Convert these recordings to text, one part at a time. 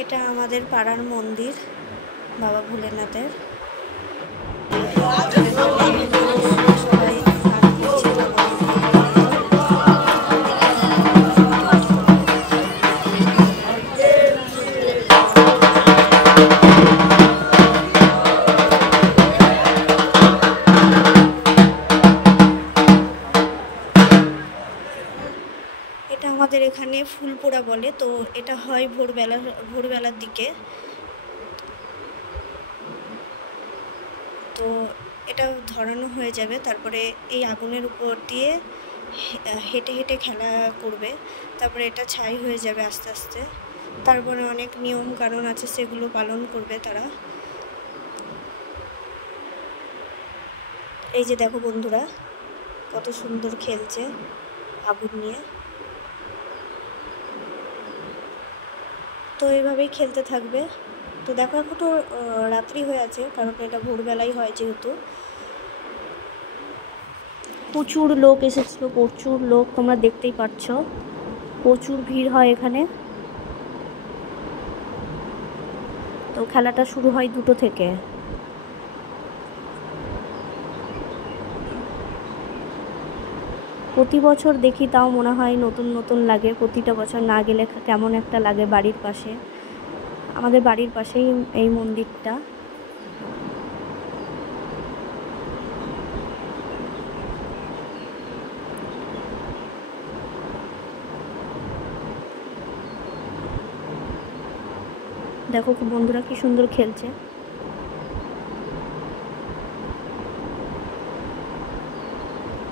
এটা আমাদের পাড়ার মন্দির বাবা ভোলেনাথের। এটা আমাদের এখানে ফুল পোড়া বলে, তো এটা হয় ভোরবেলার দিকে। তো এটা ধরানো হয়ে যাবে, তারপরে এই আগুনের উপর দিয়ে হেঁটে হেঁটে খেলা করবে, তারপরে এটা ছাই হয়ে যাবে আস্তে আস্তে। তারপরে অনেক নিয়ম কানুন আছে, সেগুলো পালন করবে তারা। এই যে দেখো বন্ধুরা, কত সুন্দর খেলছে আগুন নিয়ে। তো এইভাবেই খেলতে থাকবে। তো দেখো এখন তো রাত্রি হয়ে আছে, কারণ এটা ভোরবেলায় হয় যেহেতু। প্রচুর লোক এসেছিল, প্রচুর লোক, তোমরা দেখতেই পাচ্ছ, প্রচুর ভিড় হয় এখানে। তো খেলাটা শুরু হয় 2টো থেকে। প্রতি বছর দেখি, তাও মনে হয় নতুন নতুন লাগে। প্রতিটা বছর না গেলে কেমন একটা লাগে। বাড়ির পাশে, আমাদের বাড়ির পাশেই এই মন্দিরটা। দেখো বন্ধুরা কি সুন্দর খেলছে।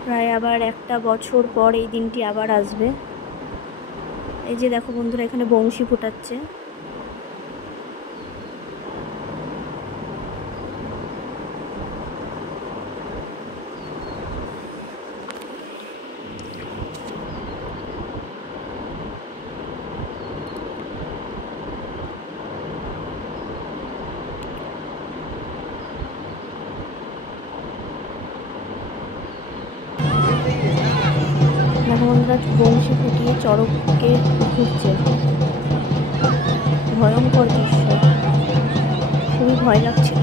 প্রায় আবার 1টা বছর পর এই দিনটি আবার আসবে। এই যে দেখো বন্ধুরা, এখানে বংশী ফোটাচ্ছে। দেখো বন্ধুরা, বংশী ফুটিয়ে চড়ককে ঘুরছে। ভয়ঙ্কর দৃশ্য, খুবই ভয় লাগছে।